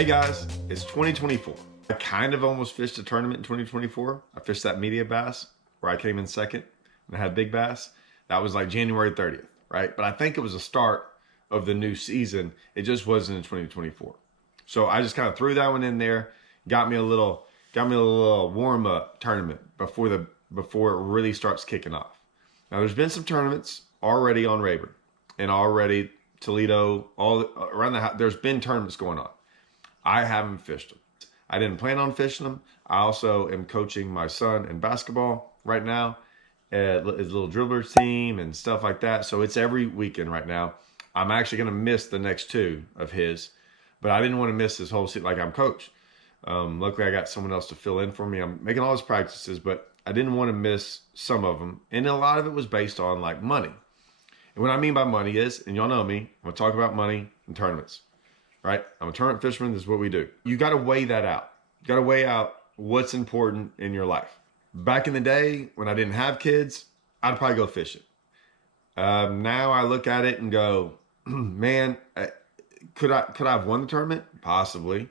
Hey guys, it's 2024. I kind of almost fished a tournament in 2024. I fished that media bass where I came in second and I had big bass. That was like January 30th, right? But I think it was the start of the new season. It just wasn't in 2024. So I just kind of threw that one in there, got me a little warm up tournament before it really starts kicking off. Now there's been some tournaments already on Rayburn and already Toledo, all around the house. There's been tournaments going on. I haven't fished them. I didn't plan on fishing them. I also am coaching my son in basketball right now at his little dribblers team and stuff like that. So it's every weekend right now. I'm actually going to miss the next two of his, but I didn't want to miss this whole season like I'm coach. Luckily, I got someone else to fill in for me. I'm making all his practices, but I didn't want to miss some of them. And a lot of it was based on like money. And what I mean by money is, and y'all know me, I'm going to talk about money and tournaments. Right? I'm a tournament fisherman. This is what we do. You got to weigh that out. You got to weigh out what's important in your life. Back in the day when I didn't have kids, I'd probably go fishing. Now I look at it and go, man, could I have won the tournament? Possibly.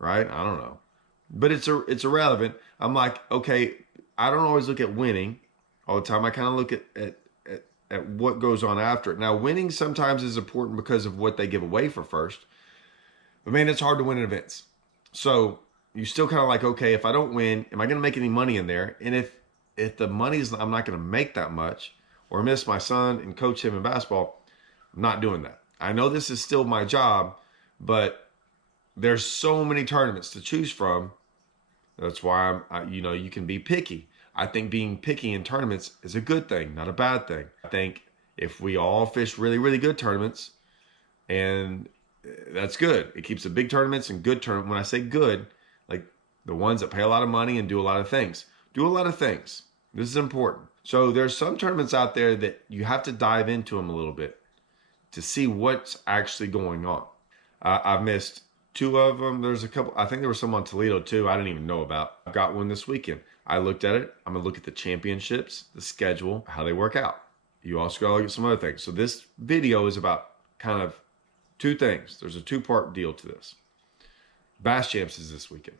Right? I don't know. But it's irrelevant. I'm like, okay, I don't always look at winning all the time. I kind of look at what goes on after it. Now, winning sometimes is important because of what they give away for first. But man, it's hard to win in events. So you still kind of like, okay, if I don't win, am I going to make any money in there? And if the money's, I'm not going to make that much or miss my son and coach him in basketball, I'm not doing that. I know this is still my job, but there's so many tournaments to choose from. That's why you can be picky. I think being picky in tournaments is a good thing, not a bad thing. I think if we all fish really, really good tournaments, and that's good. It keeps the big tournaments and good tournaments. When I say good, like the ones that pay a lot of money and do a lot of things. Do a lot of things. This is important. So there's some tournaments out there that you have to dive into them a little bit to see what's actually going on. I've missed two of them. There's a couple. I think there was some on Toledo too. I didn't even know about. I've got one this weekend. I looked at it. I'm going to look at the championships, the schedule, how they work out. You also got to look at some other things. So this video is about kind of two things. There's a two-part deal to this. Bass Champs is this weekend.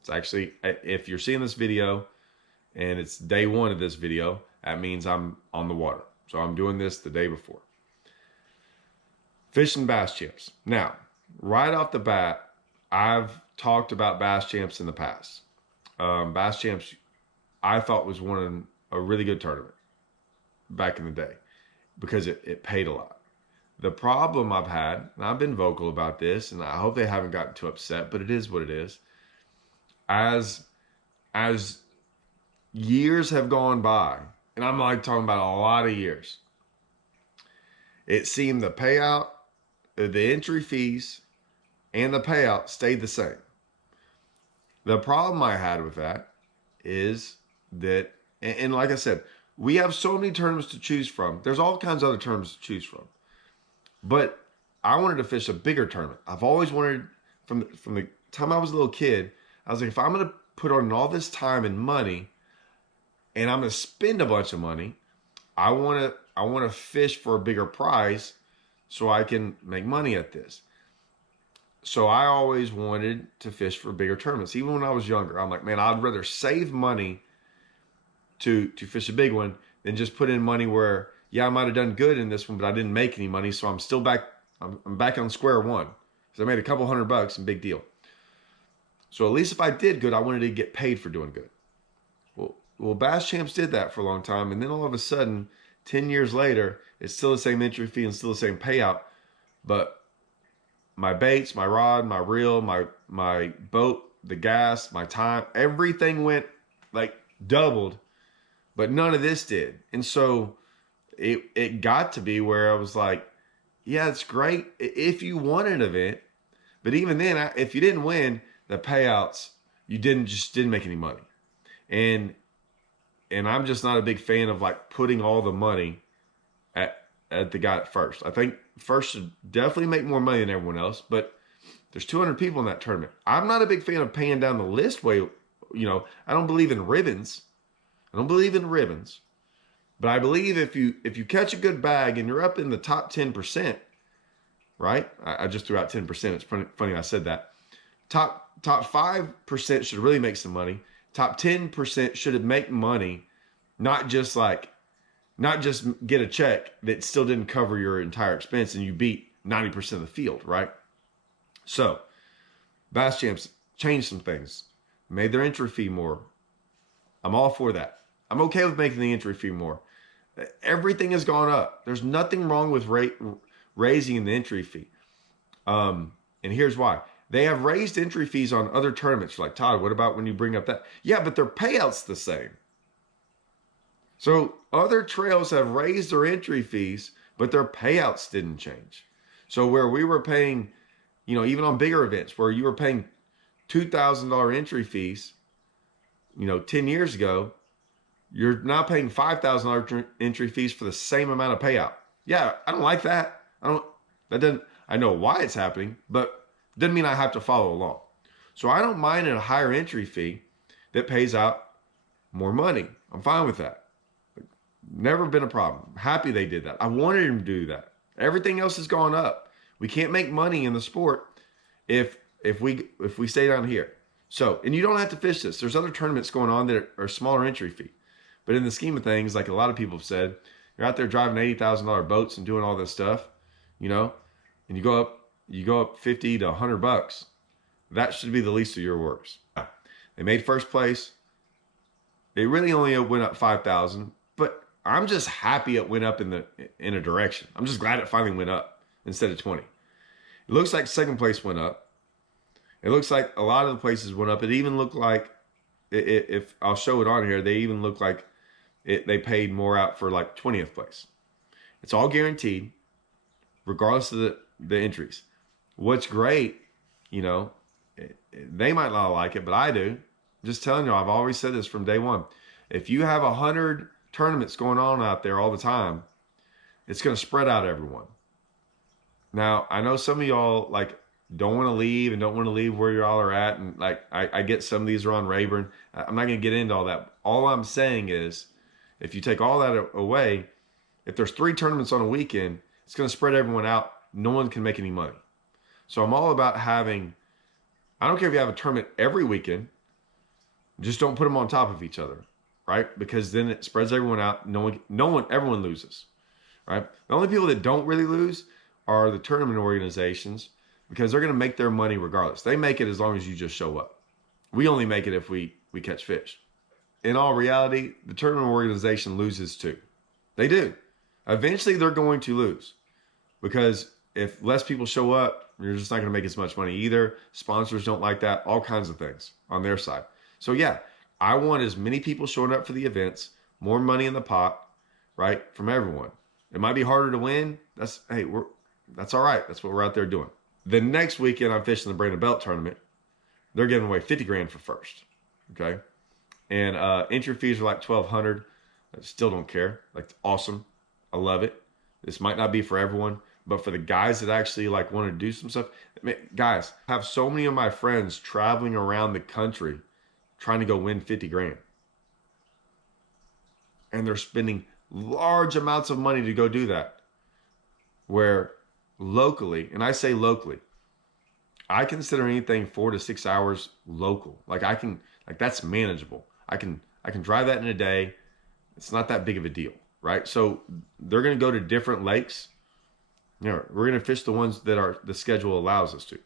It's actually, if you're seeing this video and it's day one of this video, that means I'm on the water. So I'm doing this the day before. Fishing Bass Champs. Now, right off the bat, I've talked about Bass Champs in the past. Bass Champs, I thought was a really good tournament back in the day because it paid a lot. The problem I've had, and I've been vocal about this, and I hope they haven't gotten too upset, but it is what it is. As years have gone by, and I'm like talking about a lot of years, it seemed the payout, the entry fees, and the payout stayed the same. The problem I had with that is that, and like I said, we have so many tournaments to choose from. There's all kinds of other tournaments to choose from. But I wanted to fish a bigger tournament. I've always wanted, from the time I was a little kid, I was like, if I'm going to put on all this time and money, and I'm going to spend a bunch of money, I want to fish for a bigger prize so I can make money at this. So I always wanted to fish for bigger tournaments. Even when I was younger, I'm like, man, I'd rather save money to fish a big one than just put in money where, yeah, I might have done good in this one, but I didn't make any money, so I'm still back. I'm back on square one. So I made a couple $100 and big deal. So at least if I did good, I wanted to get paid for doing good. Well, Bass Champs did that for a long time, and then all of a sudden, 10 years later, it's still the same entry fee and still the same payout, but my baits, my rod, my reel, my boat, the gas, my time, everything went like doubled, but none of this did. And so it got to be where I was like, yeah, it's great if you won an event, but even then, if you didn't win the payouts, you didn't make any money. And I'm just not a big fan of like putting all the money at the guy at first. I think first should definitely make more money than everyone else, but there's 200 people in that tournament. I'm not a big fan of paying down the list way. I don't believe in ribbons. But I believe if you catch a good bag and you're up in the top 10%, right? I just threw out 10%. It's funny I said that. top 5% should really make some money. Top 10% should make money, not just get a check that still didn't cover your entire expense and you beat 90% of the field, right? So, Bass Champs changed some things, made their entry fee more. I'm all for that. I'm okay with making the entry fee more. Everything has gone up. There's nothing wrong with raising the entry fee. And here's why. They have raised entry fees on other tournaments. You're like, Todd, what about when you bring up that? Yeah, but their payout's the same. So other trails have raised their entry fees, but their payouts didn't change. So where we were paying, even on bigger events where you were paying $2,000 entry fees, 10 years ago, you're now paying $5,000 entry fees for the same amount of payout. Yeah, I don't like that. I know why it's happening, but it doesn't mean I have to follow along. So I don't mind a higher entry fee that pays out more money. I'm fine with that. Never been a problem. I'm happy they did that. I wanted them to do that. Everything else has gone up. We can't make money in the sport if we stay down here. So, and you don't have to fish this. There's other tournaments going on that are smaller entry fee. But in the scheme of things, like a lot of people have said, you're out there driving $80,000 boats and doing all this stuff, and you go up 50 to $100. That should be the least of your worries. They made first place. They really only went up 5,000, but I'm just happy it went up in a direction. I'm just glad it finally went up instead of 20. It looks like second place went up. It looks like a lot of the places went up. It even looked like, if I'll show it on here, they even look like they paid more out for like 20th place. It's all guaranteed, regardless of the entries. What's great, they might not like it, but I do. I'm just telling you, I've always said this from day one. If you have 100 tournaments going on out there all the time, it's going to spread out everyone. Now, I know some of y'all don't want to leave and don't want to leave where y'all are at. And I get some of these are on Rayburn. I'm not going to get into all that. All I'm saying is, if you take all that away, if there's 3 tournaments on a weekend, it's going to spread everyone out. No one can make any money. So I'm all about having, I don't care if you have a tournament every weekend, just don't put them on top of each other, right? Because then it spreads everyone out. Everyone loses, right? The only people that don't really lose are the tournament organizations, because they're going to make their money regardless. They make it as long as you just show up. We only make it if we catch fish. In all reality, the tournament organization loses too. They do. Eventually, they're going to lose, because if less people show up, you're just not going to make as much money either. Sponsors don't like that. All kinds of things on their side. So yeah, I want as many people showing up for the events, more money in the pot, right, from everyone. It might be harder to win. That's all right. That's what we're out there doing. The next weekend, I'm fishing the Brandon Belt tournament. They're giving away $50,000 for first. Okay. And entry fees are like $1,200. I still don't care. Awesome. I love it. This might not be for everyone, but for the guys that actually want to do some stuff, guys, I have so many of my friends traveling around the country trying to go win $50,000. And they're spending large amounts of money to go do that. Where locally, and I say locally, I consider anything 4 to 6 hours local. That's manageable. I can drive that in a day. It's not that big of a deal, right? So they're going to go to different lakes. We're going to fish the ones that the schedule allows us to.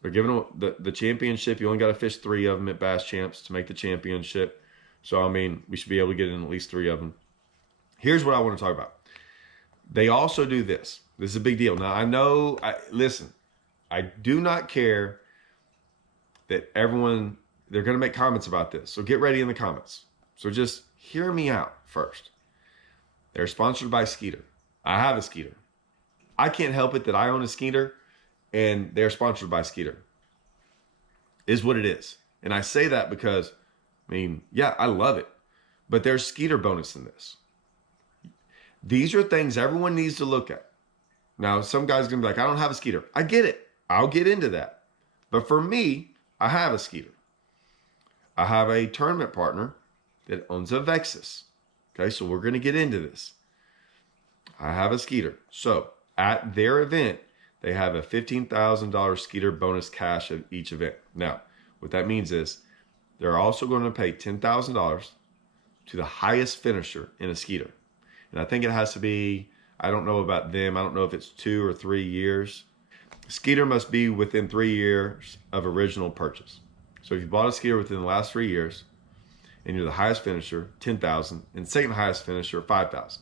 They're giving the championship. You only got to fish 3 of them at Bass Champs to make the championship. So, we should be able to get in at least 3 of them. Here's what I want to talk about. They also do this. This is a big deal. Now, listen, I do not care that they're going to make comments about this. So get ready in the comments. So just hear me out first. They're sponsored by Skeeter. I have a Skeeter. I can't help it that I own a Skeeter and they're sponsored by Skeeter. Is what it is. And I say that because, I love it. But there's Skeeter bonus in this. These are things everyone needs to look at. Now, some guy's going to be like, I don't have a Skeeter. I get it. I'll get into that. But for me, I have a Skeeter. I have a tournament partner that owns a Vexus. Okay, so we're going to get into this. I have a Skeeter. So at their event, they have a $15,000 Skeeter bonus cash at each event. Now, what that means is they're also going to pay $10,000 to the highest finisher in a Skeeter. And I think it has to be, I don't know about them. I don't know if it's 2 or 3 years. Skeeter must be within 3 years of original purchase. So if you bought a Skeeter within the last 3 years and you're the highest finisher, $10,000, and second highest finisher, $5,000.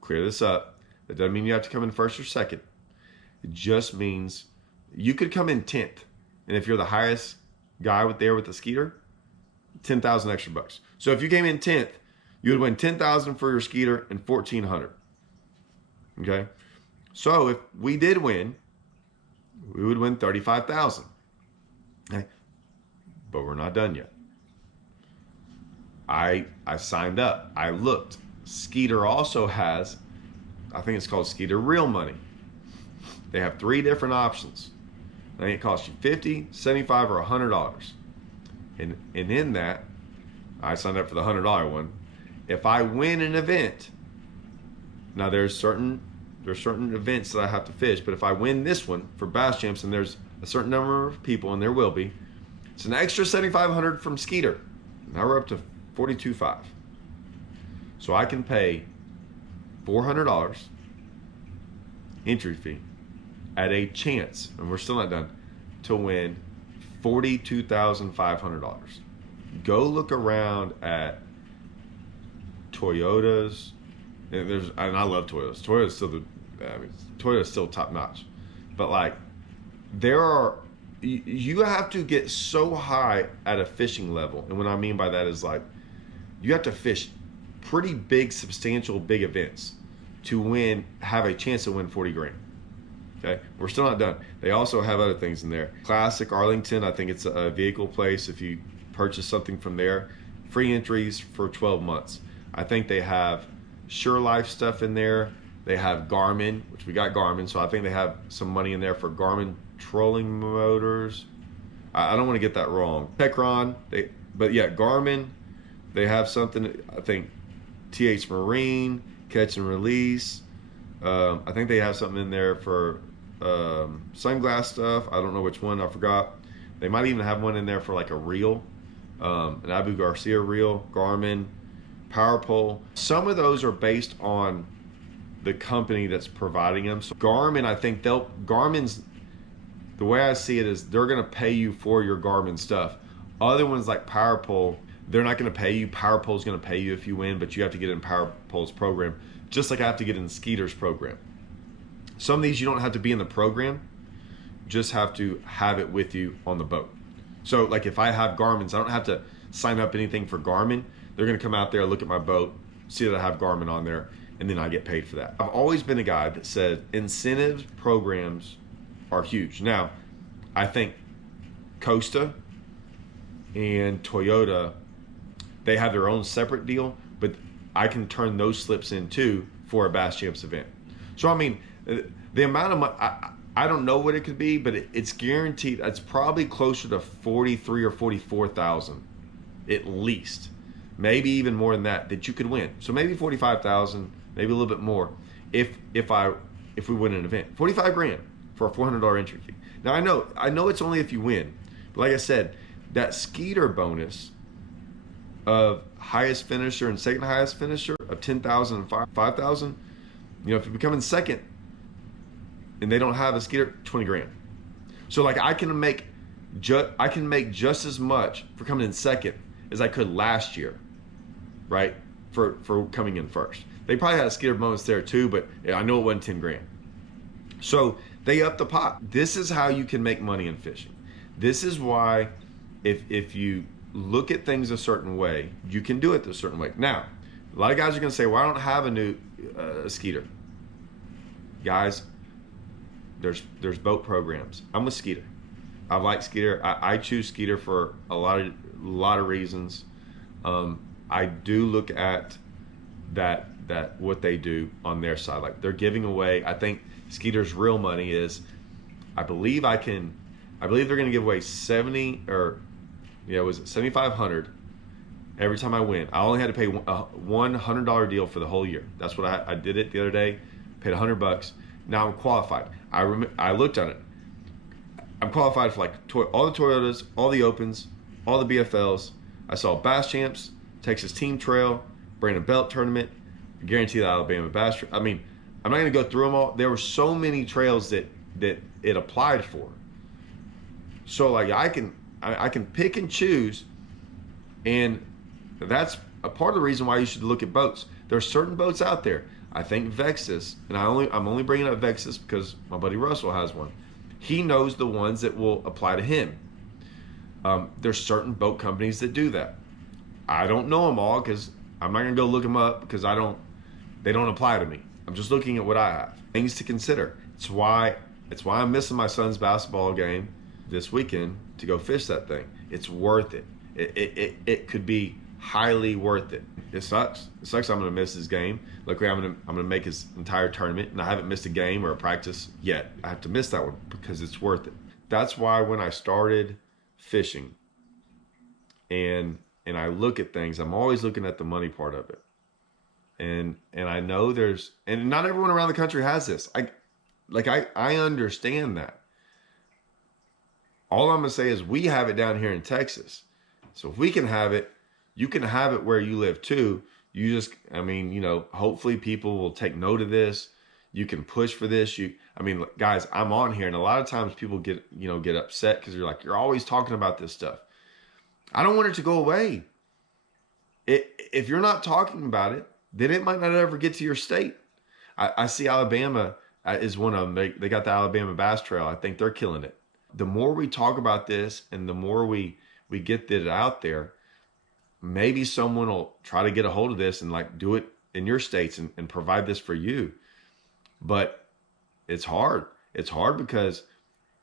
Clear this up. That doesn't mean you have to come in first or second. It just means you could come in 10th. And if you're the highest guy with the Skeeter, 10,000 extra bucks. So if you came in 10th, you would win 10,000 for your Skeeter and 1,400. Okay? So if we did win, we would win 35,000. Okay? But we're not done yet. I signed up. I looked. Skeeter also has, I think it's called Skeeter Real Money. They have 3 different options. I think it costs you $50, $75, or $100. And in that, I signed up for the $100 one. If I win an event, now there's certain events that I have to fish, but if I win this one for Bass Champs, and there's a certain number of people, and there will be, it's an extra $7,500 from Skeeter. Now we're up to $42,500. So I can pay $400 entry fee at a chance, and we're still not done, to win $42,500. Go look around at Toyotas. And I love Toyotas. Toyota's still top notch. But like, you have to get so high at a fishing level. And what I mean by that is like, you have to fish pretty big, substantial, big events to have a chance to win 40 grand. Okay, we're still not done. They also have other things in there. Classic Arlington, I think it's a vehicle place. If you purchase something from there, free entries for 12 months. I think they have Sure Life stuff in there. They have Garmin, which we got Garmin, so I think they have some money in there for Garmin trolling motors. I don't want to get that wrong. Techron, but yeah, Garmin. They have something, I think, TH Marine, Catch and Release. I think they have something in there for sunglass stuff. I don't know which one, I forgot. They might even have one in there for like a reel, an Abu Garcia reel, Garmin, Power Pole. Some of those are based on the company that's providing them. So Garmin, I think Garmin's, the way I see it is they're gonna pay you for your Garmin stuff. Other ones like Power Pole, they're not gonna pay you. Power Pole's gonna pay you if you win, but you have to get in Power Pole's program, just like I have to get in Skeeter's program. Some of these you don't have to be in the program, just have to have it with you on the boat. So like if I have Garmin's, I don't have to sign up anything for Garmin. They're gonna come out there, look at my boat, see that I have Garmin on there, and then I get paid for that. I've always been a guy that said incentives programs are huge. Now, I think Costa and Toyota, they have their own separate deal, but I can turn those slips in too for a Bass Champs event. So I mean, the amount of money, I don't know what it could be, but it's guaranteed. It's probably closer to 43 or 44,000, at least, maybe even more than that you could win. So maybe 45,000, maybe a little bit more, if we win an event. 45 grand for a $400 entry fee. Now I know it's only if you win, but like I said, that Skeeter bonus of highest finisher and second highest finisher of 10,000 and 5,000, you know, if you become in second and they don't have a Skeeter, 20 grand. So like I can make just as much for coming in second as I could last year, right? For coming in first. They probably had a Skeeter bonus there too, but yeah, I know it wasn't 10 grand. So they upped the pot. This is how you can make money in fishing. This is why if you look at things a certain way, you can do it a certain way. Now, a lot of guys are gonna say, well, I don't have a new Skeeter. Guys, there's boat programs. I'm a Skeeter. I like Skeeter. I choose Skeeter for a lot of reasons. I do look at that what they do on their side. Like they're giving away, I think Skeeter's real money is, I believe they're gonna give away 70 or was it $7,500 every time I win. I only had to pay a $100 deal for the whole year. That's what I did it the other day, paid $100, Now I'm qualified. I looked at it. I'm qualified for like all the Toyotas, all the Opens, all the BFLs. I saw Bass Champs, Texas Team Trail, Brandon Belt Tournament, guarantee the Alabama Bass. I mean, I'm not going to go through them all. There were so many trails that it applied for. So like I can pick and choose, and that's a part of the reason why you should look at boats. There are certain boats out there. I think Vexus, and I'm only bringing up Vexus because my buddy Russell has one. He knows the ones that will apply to him. There's certain boat companies that do that. I don't know them all because I'm not gonna go look them up because they don't apply to me. I'm just looking at what I have. Things to consider. It's why I'm missing my son's basketball game this weekend to go fish that thing. It's worth it. It could be highly worth it. It sucks. It sucks I'm gonna miss his game. Luckily I'm gonna make his entire tournament, and I haven't missed a game or a practice yet. I have to miss that one because it's worth it. That's why when I started fishing and I look at things, I'm always looking at the money part of it. And I know and not everyone around the country has this. I understand that. All I'm gonna say is we have it down here in Texas. So if we can have it, you can have it where you live too. Hopefully people will take note of this. You can push for this. Guys, I'm on here, and a lot of times people get upset because you're always talking about this stuff. I don't want it to go away. If you're not talking about it, then it might not ever get to your state. I see Alabama is one of them. They got the Alabama Bass Trail. I think they're killing it. The more we talk about this and the more we get it out there, maybe someone will try to get a hold of this and like do it in your states and provide this for you. But it's hard. It's hard because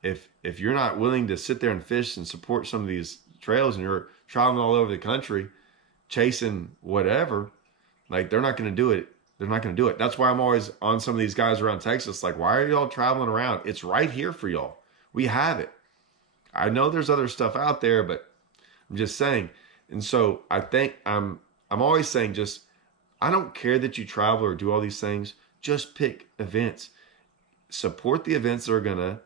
if you're not willing to sit there and fish and support some of these trails and you're traveling all over the country chasing whatever, like they're not going to do it. They're not going to do it. That's why I'm always on some of these guys around Texas. Like, why are y'all traveling around? It's right here for y'all. We have it. I know there's other stuff out there, but I'm just saying. And so I think I'm always saying, just, I don't care that you travel or do all these things. Just pick events. Support the events that are going to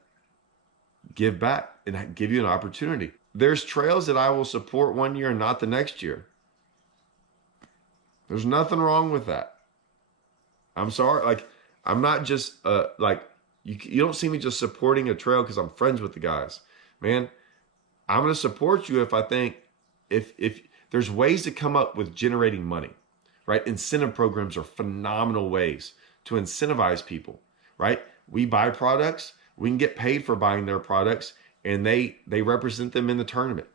give back and give you an opportunity. There's trails that I will support one year and not the next year. There's nothing wrong with that. I'm sorry. Like, I'm not just you don't see me just supporting a trail because I'm friends with the guys. Man, I'm going to support you if I think if there's ways to come up with generating money, right? Incentive programs are phenomenal ways to incentivize people, right? We buy products, we can get paid for buying their products, and they represent them in the tournament.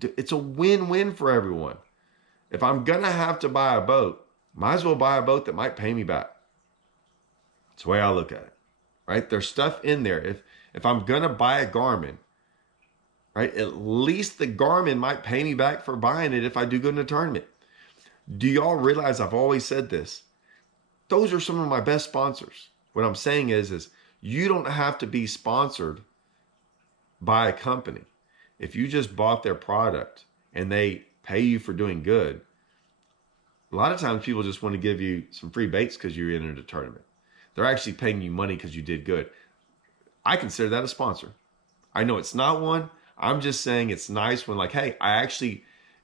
It's a win-win for everyone. If I'm going to have to buy a boat, might as well buy a boat that might pay me back. That's the way I look at it, right? There's stuff in there. If I'm going to buy a Garmin, right, at least the Garmin might pay me back for buying it if I do good in a tournament. Do y'all realize I've always said this? Those are some of my best sponsors. What I'm saying is you don't have to be sponsored by a company. If you just bought their product and they pay you for doing good, a lot of times people just want to give you some free baits because you entered a tournament. They're actually paying you money because you did good. I consider that a sponsor. I know it's not one. I'm just saying it's nice when like, hey,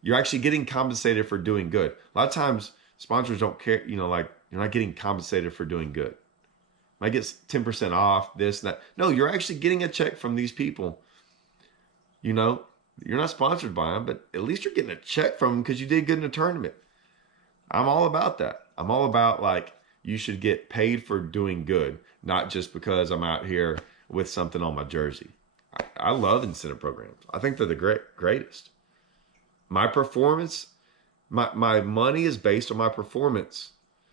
you're actually getting compensated for doing good. A lot of times sponsors don't care, like you're not getting compensated for doing good. Might get 10% off, this, that. No, you're actually getting a check from these people. You're not sponsored by them, but at least you're getting a check from them because you did good in a tournament. I'm all about that. I'm all about like, you should get paid for doing good, not just because I'm out here with something on my jersey. I love incentive programs. I think they're the greatest. My performance, my money is based on my performance,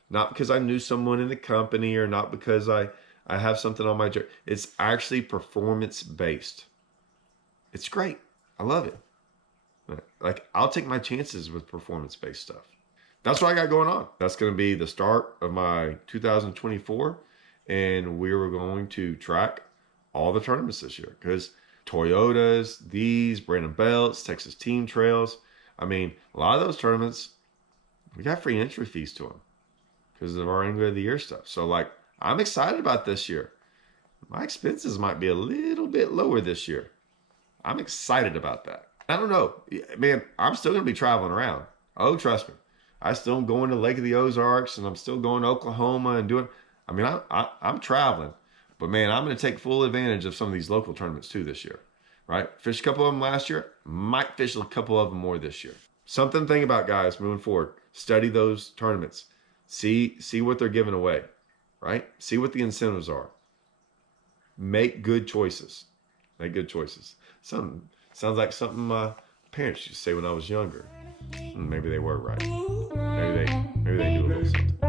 not because I knew someone in the company or not because I have something on my jersey. It's actually performance based. It's great. I love it. Like, I'll take my chances with performance based stuff. That's what I got going on. That's going to be the start of my 2024. And we were going to track all the tournaments this year because Toyotas, Brandon Belts, Texas Team Trails. I mean, a lot of those tournaments, we got free entry fees to them because of our Angler of the Year stuff. So like, I'm excited about this year. My expenses might be a little bit lower this year. I'm excited about that. I don't know. Man, I'm still going to be traveling around. Oh, trust me. I still am going to Lake of the Ozarks, and I'm still going to Oklahoma and doing. I mean, I'm traveling. But, man, I'm going to take full advantage of some of these local tournaments, too, this year. Right? Fished a couple of them last year. Might fish a couple of them more this year. Something to think about, guys, moving forward. Study those tournaments. See what they're giving away. Right? See what the incentives are. Make good choices. Make good choices. Sounds like something my parents used to say when I was younger. Maybe they were right. Maybe they do a little something.